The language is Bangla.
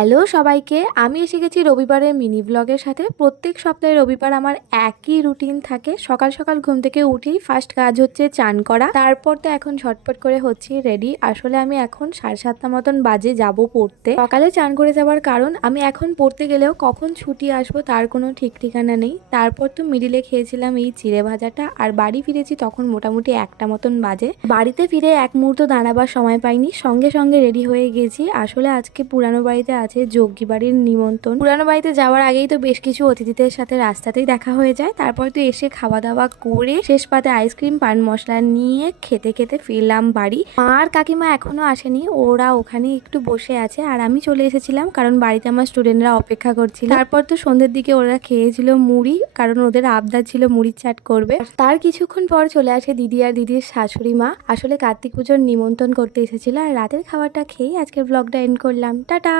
হ্যালো সবাইকে, আমি এসে গেছি রবিবারের মিনি ব্লগের সাথে। প্রত্যেক সপ্তাহে রবিবার আমার একই রুটিন থাকে। সকাল সকাল ঘুম থেকে উঠেই ফার্স্ট কাজ হচ্ছে চান করা। তারপর তো এখন ঝটপট করে হচ্ছি রেডি। আসলে আমি এখন 7:30 মতন বাজে যাব পড়তে। সকালে চান করে যাওয়ার কারণ আমি এখন পড়তে গেলেও কখন ছুটি আসবো তার কোনো ঠিক ঠিকানা নেই। তারপর তো মিডিলে খেয়েছিলাম এই চিড়ে ভাজাটা, আর বাড়ি ফিরেছি তখন মোটামুটি 1টা মতন বাজে। বাড়িতে ফিরে এক মুহূর্ত দাঁড়াবার সময় পাইনি, সঙ্গে সঙ্গে রেডি হয়ে গেছি। আসলে আজকে পুরানো বাড়িতে আছে যজ্ঞী বাড়ির নিমন্ত্রণ। পুরানো বাড়িতে যাওয়ার আগেই তো বেশ কিছু অতিথিদের সাথে রাস্তাতেই দেখা হয়ে যায়। তারপর তো এসে খাওয়া দাওয়া করে শেষ পাতে আইসক্রিম পান মশলা নিয়ে খেতে খেতে ফিরলাম বাড়ি। মা আর কাকিমা এখনো আসেনি, ওরা ওখানে একটু বসে আছে আর আমি চলে এসেছিলাম কারণ বাড়িতে আমার স্টুডেন্টরা অপেক্ষা করছিল। তারপর তো সন্ধ্যের দিকে ওরা খেয়েছিল মুড়ি, কারণ ওদের আবদার ছিল মুড়ির চাট করবে। তার কিছুক্ষণ পর চলে আসে দিদি আর দিদির শাশুড়ি মা। আসলে কার্তিক পুজোর নিমন্ত্রণ করতে এসেছিল, আর রাতের খাবারটা খেয়েই আজকের ব্লগটা এন্ড করলাম। টাটা।